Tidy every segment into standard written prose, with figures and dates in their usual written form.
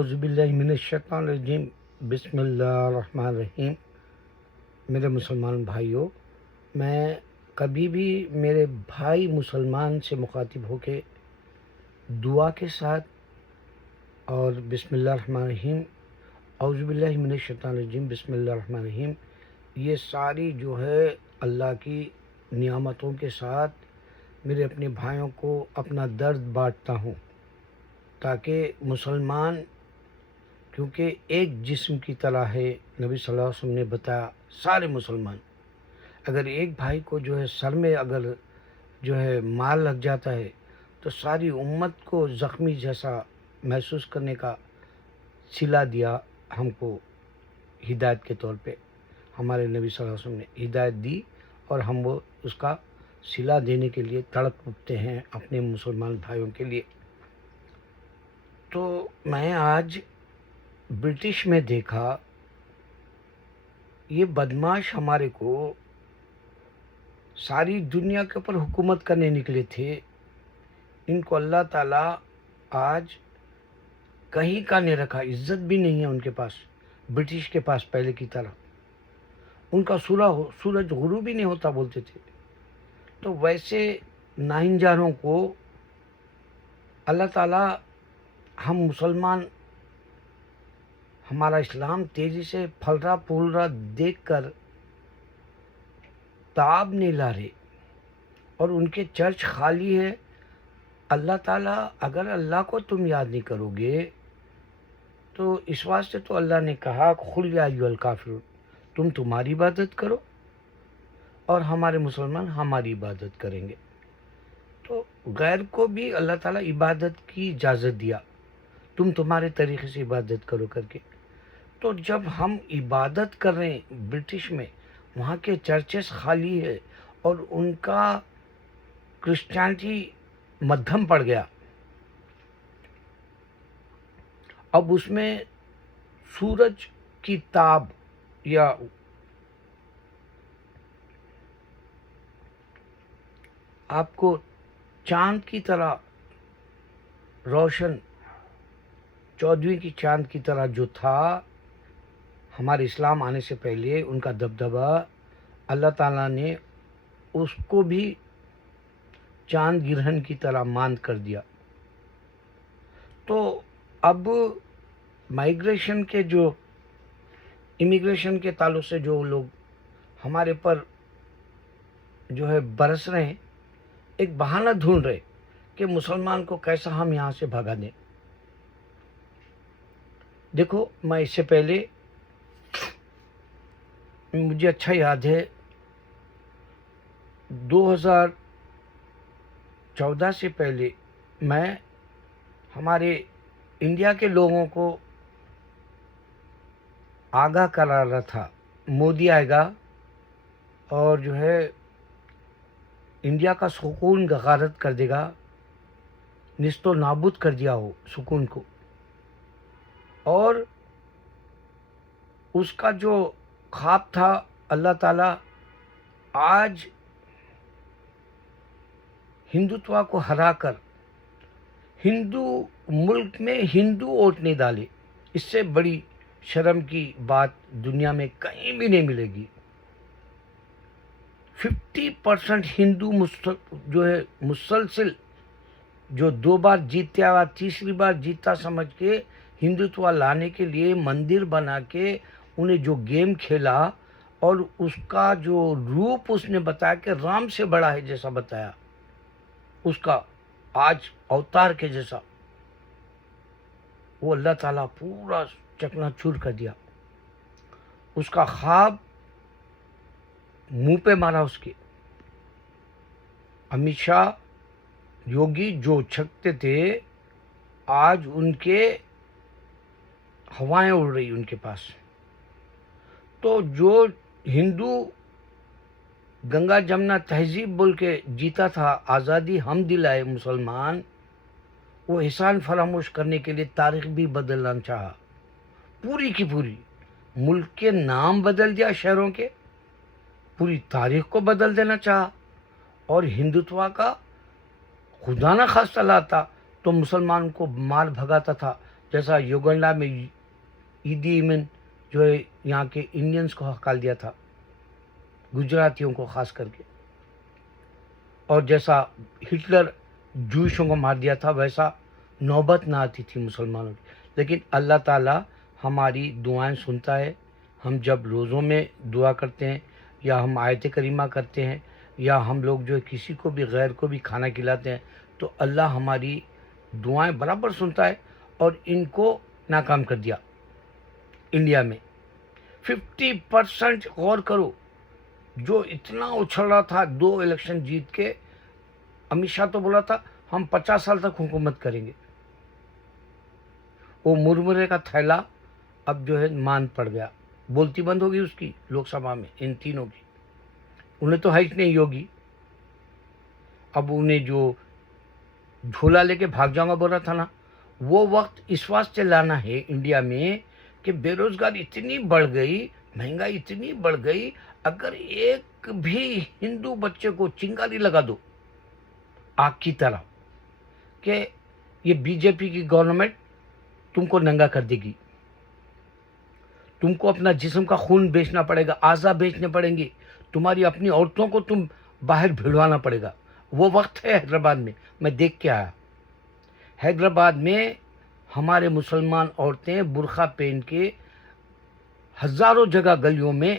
اعوذ باللہ من الشیطان الرجیم بسم اللہ الرحمن الرحیم۔ میرے مسلمان بھائیوں، میں کبھی بھی میرے بھائی مسلمان سے مخاطب ہو کے دعا کے ساتھ اور بسم اللہ الرحمن الرحیم، اعوذ باللہ من الشیطان الرجیم بسم اللہ الرحمن الرحیم، یہ ساری جو ہے اللہ کی نعمتوں کے ساتھ میرے اپنے بھائیوں کو اپنا درد بانٹتا ہوں، تاکہ مسلمان، کیونکہ ایک جسم کی طرح ہے، نبی صلی اللہ علیہ وسلم نے بتایا سارے مسلمان، اگر ایک بھائی کو جو ہے سر میں اگر جو ہے مار لگ جاتا ہے تو ساری امت کو زخمی جیسا محسوس کرنے کا صلہ دیا ہم کو ہدایت کے طور پہ، ہمارے نبی صلی اللہ علیہ وسلم نے ہدایت دی اور ہم وہ اس کا صلہ دینے کے لیے تڑپ اٹھتے ہیں اپنے مسلمان بھائیوں کے لیے۔ تو میں آج برٹش میں دیکھا، یہ بدماش ہمارے کو ساری دنیا کے اوپر حکومت کرنے نکلے تھے، ان کو اللہ تعالیٰ آج کہیں کا نہیں رکھا، عزت بھی نہیں ہے ان کے پاس، برٹش کے پاس پہلے کی طرح، ان کا سورج غروب بھی نہیں ہوتا بولتے تھے۔ تو ویسے ناہنجاروں کو اللہ تعالیٰ، ہم مسلمان، ہمارا اسلام تیزی سے پھل رہا پھول رہا دیکھ کر تاب نہیں لا رہے، اور ان کے چرچ خالی ہے۔ اللہ تعالیٰ، اگر اللہ کو تم یاد نہیں کرو گے تو اس واسطے تو اللہ نے کہا قل یا ایھا الکافرون، تم تمہاری عبادت کرو اور ہمارے مسلمان ہماری عبادت کریں گے۔ تو غیر کو بھی اللہ تعالیٰ عبادت کی اجازت دیا، تم تمہارے طریقے سے عبادت کرو کر کے۔ تو جب ہم عبادت کر رہے ہیں برٹش میں، وہاں کے چرچز خالی ہے اور ان کا کرسچینٹی مدھم پڑ گیا، اب اس میں سورج کی تاب یا آپ کو چاند کی طرح روشن، 14ویں کی چاند کی طرح جو تھا ہمارے اسلام آنے سے پہلے، ان کا دبدبہ، اللہ تعالیٰ نے اس کو بھی چاند گرہن کی طرح ماند کر دیا۔ تو اب مائیگریشن کے جو امیگریشن کے تعلق سے جو لوگ ہمارے پر جو ہے برس رہے ہیں، ایک بہانہ ڈھونڈ رہے کہ مسلمان کو کیسا ہم یہاں سے بھگا دیں۔ دیکھو، میں اس سے پہلے، مجھے اچھا یاد ہے 2014 سے پہلے میں ہمارے انڈیا کے لوگوں کو آگاہ کرا رہا تھا، مودی آئے گا اور جو ہے انڈیا کا سکون غارت کر دے گا، نیست و نابود کر دیا ہو سکون کو، اور اس کا جو خواب تھا اللہ تعالیٰ آج ہندوتوا کو ہرا کر ہندو ملک میں ہندو ووٹ نہیں ڈالے، اس سے بڑی شرم کی بات دنیا میں کہیں بھی نہیں ملے گی۔ 50% ہندو جو ہے مسلسل، جو 2 بار جیتے آیا، تیسری بار جیتا سمجھ کے ہندوتوا لانے کے لیے مندر بنا کے انہیں جو گیم کھیلا، اور اس کا جو روپ اس نے بتایا کہ رام سے بڑا ہے جیسا بتایا، اس کا آج اوتار کے جیسا، وہ اللہ تعالیٰ پورا چکنا چور کر دیا۔ اس کا خواب منہ پہ مارا اس کے۔ امت شاہ، یوگی جو چھکتے تھے، آج ان کے ہوائیں اڑ رہی ان کے پاس۔ تو جو ہندو گنگا جمنا تہذیب بول کے جیتا تھا، آزادی ہم دلائے مسلمان، وہ احسان فراموش کرنے کے لیے تاریخ بھی بدلنا چاہا، پوری کی پوری ملک کے نام بدل دیا، شہروں کے، پوری تاریخ کو بدل دینا چاہا، اور ہندوتوا کا خدا نہ خواستہ لاتا تو مسلمان کو مار بھگاتا تھا، جیسا یوگنڈا میں ایدی امن جو ہے یہاں کے انڈینز کو ہکال دیا تھا، گجراتیوں کو خاص کر کے، اور جیسا ہٹلر جوئشوں کو مار دیا تھا، ویسا نوبت نہ آتی تھی مسلمانوں کی. لیکن اللہ تعالیٰ ہماری دعائیں سنتا ہے. ہم جب روزوں میں دعا کرتے ہیں یا ہم آیت کریمہ کرتے ہیں یا ہم لوگ جو ہے کسی کو بھی غیر کو بھی کھانا کھلاتے ہیں تو اللہ ہماری دعائیں برابر سنتا ہے. اور ان کو ناکام کر دیا انڈیا میں 50%. غور کرو، جو اتنا اچھل رہا تھا 2 الیکشن جیت کے، امت شاہ تو بولا تھا ہم 50 سال تک حکومت کریں گے. وہ مرمرے کا تھیلا اب جو ہے مان پڑ گیا، بولتی بند ہو گئی اس کی لوک سبھا میں، ان تینوں کی. انہیں تو ہے ہی نہیں ہوگی. اب انہیں جو جھولا لے کے بھاگ جاؤں گا بول رہا تھا نا، وہ وقت اس واسطے لانا ہے انڈیا میں کہ بے روزگاری اتنی بڑھ گئی، مہنگائی اتنی بڑھ گئی. اگر ایک بھی ہندو بچے کو چنگاری لگا دو آگ کی طرح کہ یہ بی جے پی کی گورنمنٹ تم کو ننگا کر دے گی، تم کو اپنا جسم کا خون بیچنا پڑے گا، اعضا بیچنے پڑیں گے، تمہاری اپنی عورتوں کو تم باہر بھیڑوانا پڑے گا. وہ وقت ہے حیدرآباد میں دیکھ کے آیا. حیدرآباد میں ہمارے مسلمان عورتیں برقع پہن کے ہزاروں جگہ گلیوں میں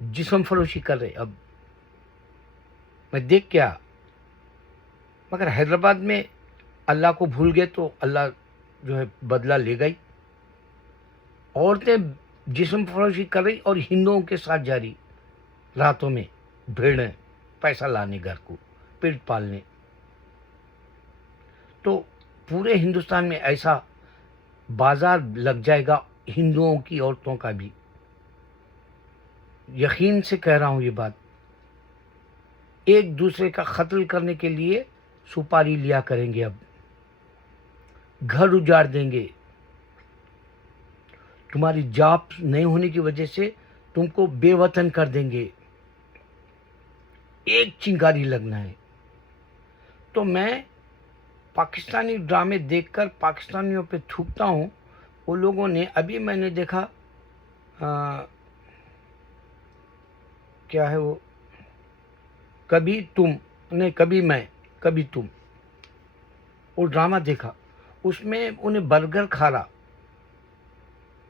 جسم فروشی کر رہے. اب میں دیکھ کے آیا. مگر حیدرآباد میں اللہ کو بھول گئے تو اللہ جو ہے بدلہ لے گئی. عورتیں جسم فروشی کر رہی اور ہندوؤں کے ساتھ جا رہی راتوں میں بھیڑیں پیسہ لانے، گھر کو پیٹ پالنے. تو پورے ہندوستان میں ایسا بازار لگ جائے گا ہندوؤں کی عورتوں کا بھی. یقین سے کہہ رہا ہوں یہ بات. ایک دوسرے کا قتل کرنے کے لیے سپاری لیا کریں گے، اب گھر اجاڑ دیں گے. تمہاری جاب نہیں ہونے کی وجہ سے تم کو بے وطن کر دیں گے. ایک چنگاری لگنا ہے. تو میں پاکستانی ڈرامے دیکھ کر پاکستانیوں پہ تھوکتا ہوں. وہ لوگوں نے ابھی میں نے دیکھا کیا ہے وہ، کبھی تم نہیں کبھی میں کبھی تم، وہ ڈرامہ دیکھا. اس میں انہیں برگر کھا رہا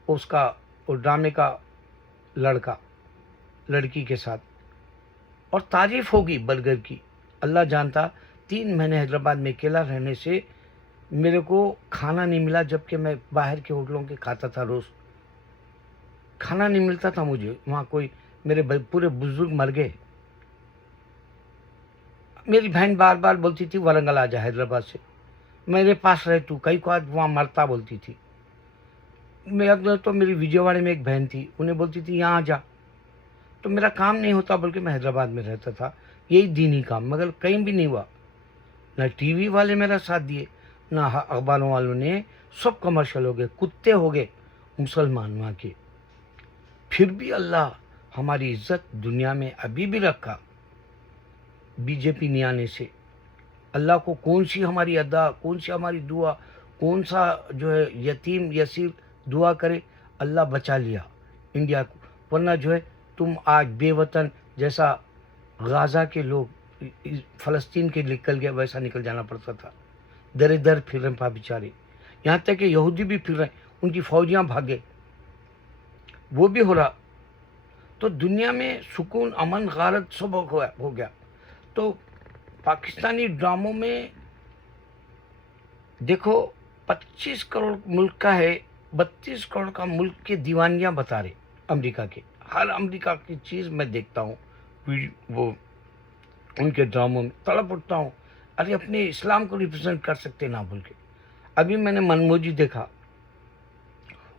اس کا، وہ ڈرامے کا لڑکا لڑکی کے ساتھ، اور تعریف ہوگی برگر کی. اللہ جانتا 3 مہینے حیدرآباد میں اکیلا رہنے سے میرے کو کھانا نہیں ملا، جبکہ میں باہر کے ہوٹلوں کے کھاتا تھا. روز کھانا نہیں ملتا تھا مجھے وہاں. کوئی میرے پورے بزرگ مر گئے. میری بہن بار بار بولتی تھی ورنگل آ جا حیدرآباد سے، میرے پاس رہ تو، کئی کو آج وہاں مرتا بولتی تھی. تو میری وجے واڑے میں ایک بہن تھی، انہیں بولتی تھی یہاں آ جا. تو میرا کام نہیں ہوتا بلکہ میں حیدرآباد میں رہتا تھا، یہی دینی کام، مگر کہیں بھی نہیں ہوا. نہ ٹی وی والے میرا ساتھ دیے، نہ اخباروں والوں نے. سب کمرشل ہو گئے، کتے ہو گئے مسلمان وہاں کے. پھر بھی اللہ ہماری عزت دنیا میں ابھی بھی رکھا بی جے پی نہیں آنے سے. اللہ کو کون سی ہماری ادا، کون سی ہماری دعا، کون سا جو ہے یتیم یسیر دعا کرے، اللہ بچا لیا انڈیا کو. ورنہ جو ہے تم آج بے وطن جیسا غازہ کے لوگ فلسطین کے نکل گئے ویسا نکل جانا پڑتا تھا. در در پھر رہے پا بیچارے. یہاں تک کہ یہودی بھی پھر رہے، ان کی فوجیاں بھاگے، وہ بھی ہو رہا. تو دنیا میں سکون امن غارت سب ہو گیا. تو پاکستانی ڈراموں میں دیکھو 25 کروڑ ملک کا ہے، 32 کروڑ کا ملک کے دیوانیاں بتا رہے امریکہ کے. ہر امریکہ کی چیز میں دیکھتا ہوں، وہ ان کے ڈراموں میں تڑپ اٹھتا ہوں. ارے اپنے اسلام کو ریپرزینٹ کر سکتے نہ بول کے. ابھی میں نے منموجی دیکھا،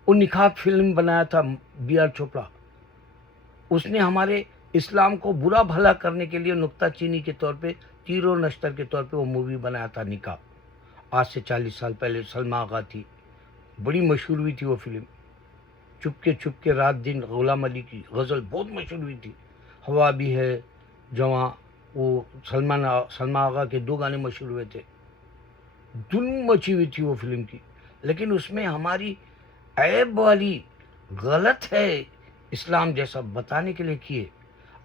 وہ نقاب فلم بنایا تھا بی آر چوپڑا. اس نے ہمارے اسلام کو برا بھلا کرنے کے لیے نکتہ چینی کے طور پہ، تیر و نشتر کے طور پہ وہ مووی بنایا تھا نقاب. آج سے 40 سال پہلے سلما آغا تھی، بڑی مشہور ہوئی تھی وہ فلم. چپ کے رات دن غلام علی کی غزل بہت مشہور ہوئی تھی. ہوا بھی ہے جواں، وہ سلما آغا کے 2 گانے مشہور ہوئے تھے. دھوم مچی ہوئی تھی وہ فلم کی. لیکن اس میں ہماری عیب والی غلط ہے اسلام جیسا بتانے کے لیے کیے.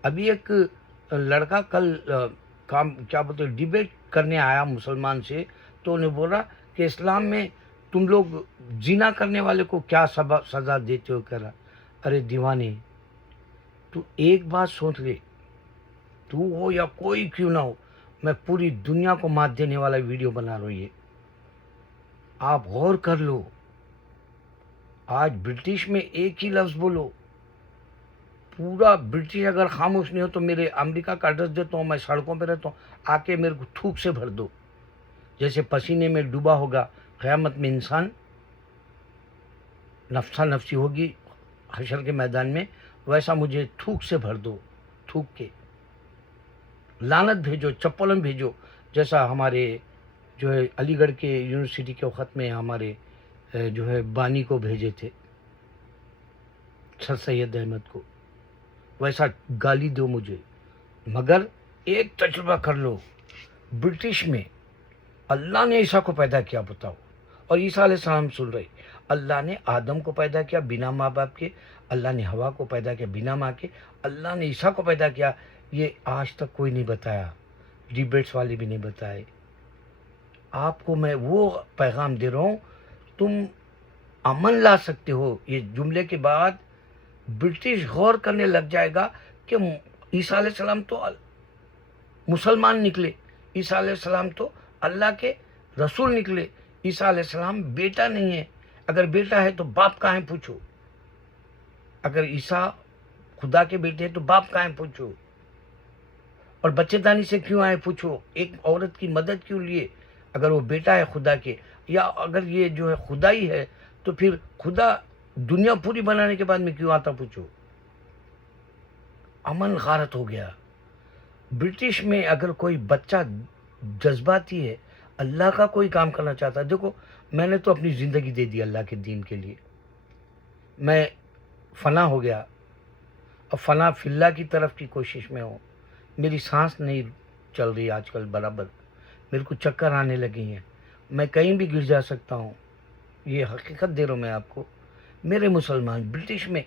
ابھی ایک لڑکا کل کام کیا بولتے ڈیبیٹ کرنے آیا مسلمان سے, تو انہیں بولا کہ اسلام میں تم لوگ زنا کرنے والے کو کیا سزا دیتے ہو. کہہ رہا ارے دیوانے, تو ایک بات سوچ لے, تو ہو یا کوئی کیوں نہ ہو, میں پوری دنیا کو مات دینے والا ویڈیو بنا رہا ہوں. یہ آپ غور کر لو. آج برٹش میں ایک ہی لفظ بولو, پورا برٹش اگر خاموش نہیں ہو تو میرے امریکہ کا ایڈریس دیتا ہوں, میں سڑکوں پہ رہتا ہوں, آ کے میرے کو تھوک سے بھر دو. جیسے پسینے میں ڈوبا ہوگا قیامت میں انسان, نفسا نفسی ہوگی حشر کے میدان میں, ویسا مجھے تھوک سے بھر دو, تھوک کے لعنت بھیجو, چپلن بھیجو, جیسا ہمارے جو ہے علی گڑھ کے یونیورسٹی کے وقت میں ہمارے جو ہے بانی کو بھیجے تھے, سر سید احمد کو, ویسا گالی دو مجھے. مگر ایک تجربہ کر لو, برٹش میں اللہ نے عیسیٰ کو پیدا کیا, بتاؤ, اور عیسیٰ علیہ السلام سن رہے, اللہ نے آدم کو پیدا کیا بنا ماں باپ کے, اللہ نے ہوا کو پیدا کیا بنا ماں کے, اللہ نے عیسیٰ کو پیدا کیا. یہ آج تک کوئی نہیں بتایا, ڈیبیٹس والے بھی نہیں بتائے. آپ کو میں وہ پیغام دے رہا ہوں, تم امن لا سکتے ہو. یہ جملے کے بعد برٹش غور کرنے لگ جائے گا کہ عیسیٰ علیہ السلام تو مسلمان نکلے, عیسیٰ علیہ السلام تو اللہ کے رسول نکلے, عیسیٰ علیہ السلام بیٹا نہیں ہے. اگر بیٹا ہے تو باپ کہاں ہے پوچھو, اگر عیسیٰ خدا کے بیٹے ہیں تو باپ کہاں ہے پوچھو, اور بچے دانی سے کیوں آئے پوچھو, ایک عورت کی مدد کیوں لیے اگر وہ بیٹا ہے خدا کے, یا اگر یہ جو ہے خدا ہی ہے تو پھر خدا دنیا پوری بنانے کے بعد میں کیوں آتا پوچھو. امن غارت ہو گیا. برٹش میں اگر کوئی بچہ جذباتی ہے, اللہ کا کوئی کام کرنا چاہتا ہے, دیکھو میں نے تو اپنی زندگی دے دی اللہ کے دین کے لیے, میں فنا ہو گیا, اب فنا فی اللہ کی طرف کی کوشش میں ہوں. میری سانس نہیں چل رہی آج کل برابر, میرے کو چکر آنے لگی ہیں, میں کہیں بھی گر جا سکتا ہوں. یہ حقیقت دے رہا ہوں میں آپ کو. میرے مسلمان, برٹش میں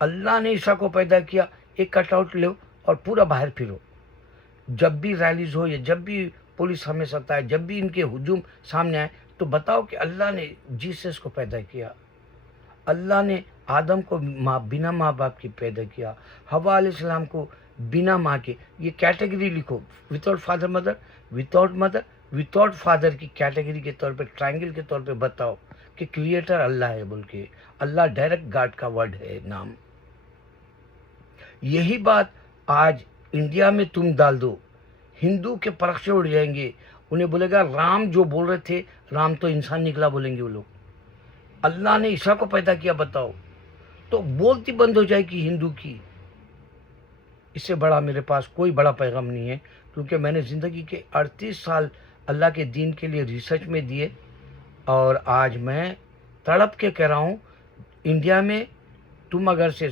اللہ نے عیسیٰ کو پیدا کیا, ایک کٹ آؤٹ لو اور پورا باہر پھرو. جب بھی ریلیز ہو یا جب بھی پولیس ہمیں ستائے, جب بھی ان کے ہجوم سامنے آئے, تو بتاؤ کہ اللہ نے جیسس کو پیدا کیا, اللہ نے آدم کو بنا ماں باپ کی پیدا کیا, حوا علیہ السلام کو بنا ماں کے. یہ کیٹیگری لکھو, without father mother, without mother without father کی کیٹیگری کے طور پہ, ٹرائنگل کے طور پہ بتاؤ کہ کریٹر اللہ ہے بول کے. اللہ ڈائریکٹ گاڈ کا ورڈ ہے, نام. یہی بات آج انڈیا میں تم ڈال دو, ہندو کے پرخچے اڑ جائیں گے, انہیں بولے گا رام جو بول رہے تھے, رام تو انسان نکلا بولیں گے وہ لوگ. اللہ نے عیسیٰ کو پیدا کیا بتاؤ, تو بولتی بند ہو جائے گی ہندو کی. اس سے بڑا میرے پاس کوئی بڑا پیغام نہیں ہے, کیونکہ میں نے زندگی کے 38 سال اللہ کے دین کے لیے ریسرچ میں دیے, اور آج میں تڑپ کے کہہ رہا ہوں, انڈیا میں تم اگر سے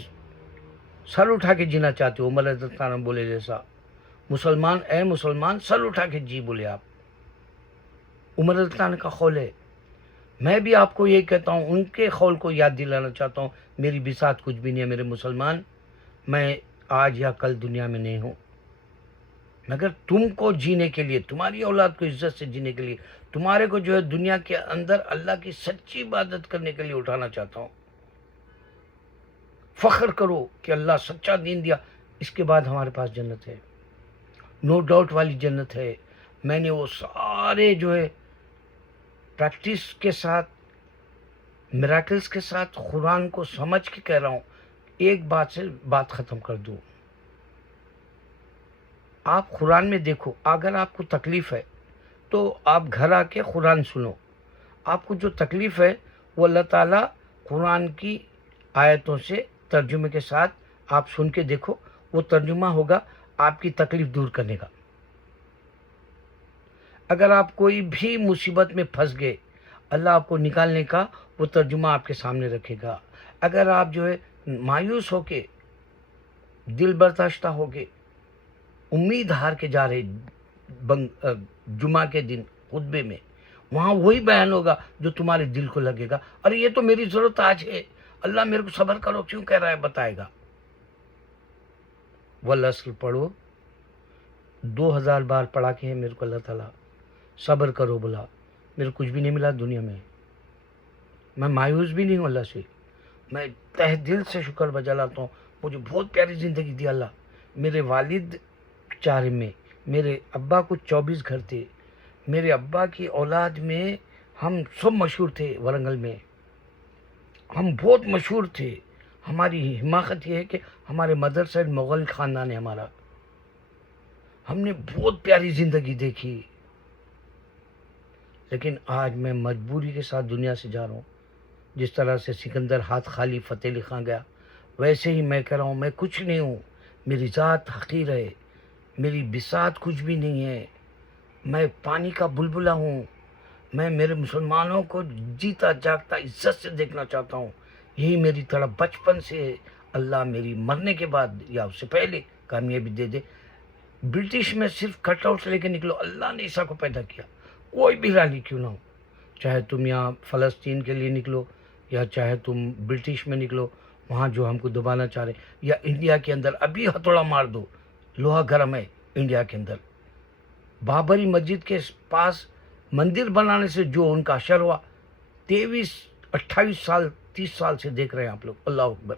سر اٹھا کے جینا چاہتے ہو, عمر رضی اللہ عنہ بولے جیسا, مسلمان اے مسلمان سر اٹھا کے جی بولے آپ, عمر رضی اللہ عنہ کا قول ہے. میں بھی آپ کو یہ کہتا ہوں, ان کے قول کو یاد دلانا چاہتا ہوں. میری بساط کچھ بھی نہیں ہے میرے مسلمان, میں آج یا کل دنیا میں نہیں ہوں, مگر تم کو جینے کے لیے, تمہاری اولاد کو عزت سے جینے کے لیے, تمہارے کو جو ہے دنیا کے اندر اللہ کی سچی عبادت کرنے کے لیے اٹھانا چاہتا ہوں. فخر کرو کہ اللہ سچا دین دیا, اس کے بعد ہمارے پاس جنت ہے, نو ڈاؤٹ والی جنت ہے. میں نے وہ سارے جو ہے پریکٹس کے ساتھ, میراکلز کے ساتھ قرآن کو سمجھ کے کہہ رہا ہوں. ایک بات سے بات ختم کر دوں, آپ قرآن میں دیکھو, اگر آپ کو تکلیف ہے تو آپ گھر آ کے قرآن سنو. آپ کو جو تکلیف ہے وہ اللہ تعالیٰ قرآن کی آیتوں سے ترجمے کے ساتھ آپ سن کے دیکھو, وہ ترجمہ ہوگا آپ کی تکلیف دور کرنے کا. اگر آپ کوئی بھی مصیبت میں پھنس گئے, اللہ آپ کو نکالنے کا وہ ترجمہ آپ کے سامنے رکھے گا. اگر آپ جو ہے مایوس ہو کے, دل برداشتہ ہو کے, امید ہار کے جا رہے جمعہ کے دن خطبے میں, وہاں وہی بیان ہوگا جو تمہارے دل کو لگے گا. ارے یہ تو میری ضرورت آج ہے, اللہ میرے کو صبر کرو کیوں کہہ رہا ہے, بتائے گا. والعصر پڑھو, 2000 بار پڑھا کے ہے میرے کو اللہ تعالیٰ. صبر کرو بولا, میرے کو کچھ بھی نہیں ملا دنیا میں. میں مایوس بھی نہیں ہوں اللہ سے, میں تہ دل سے شکر بجا لاتا ہوں. مجھے بہت پیاری زندگی دی اللہ. میرے والد 4 میں, میرے ابا کو 24 گھر تھے. میرے ابا کی اولاد میں ہم سب مشہور تھے. ورنگل میں ہم بہت مشہور تھے. ہماری حماقت یہ ہے کہ ہمارے مدر سائڈ مغل خاندان ہے ہمارا. ہم نے بہت پیاری زندگی دیکھی. لیکن آج میں مجبوری کے ساتھ دنیا سے جا رہا ہوں. جس طرح سے سکندر ہاتھ خالی فتح علی خان گیا, ویسے ہی میں کہہ رہا ہوں میں کچھ نہیں ہوں. میری ذات حقیر ہے, میری بساط کچھ بھی نہیں ہے. میں پانی کا بلبلا ہوں. میں میرے مسلمانوں کو جیتا جاگتا عزت سے دیکھنا چاہتا ہوں. یہی میری طرح بچپن سے ہے. اللہ میری مرنے کے بعد یا اس سے پہلے کامیابی دے دے. برٹش میں صرف کٹ آؤٹ لے کے نکلو. اللہ نے عیسیٰ کو پیدا کیا, کوئی بھی رالی کیوں نہ ہو. چاہے تم یہاں فلسطین کے لیے نکلو, یا چاہے تم برٹش میں نکلو وہاں جو ہم کو دبانا چاہ رہے, یا انڈیا کے اندر ابھی ہتھوڑا مار دو. لوہا گرم ہے انڈیا کے اندر. بابری مسجد کے پاس مندر بنانے سے جو ان کا اثر ہوا, 23 28 سال 30 سال سے دیکھ رہے ہیں آپ لوگ. اللہ اکبر.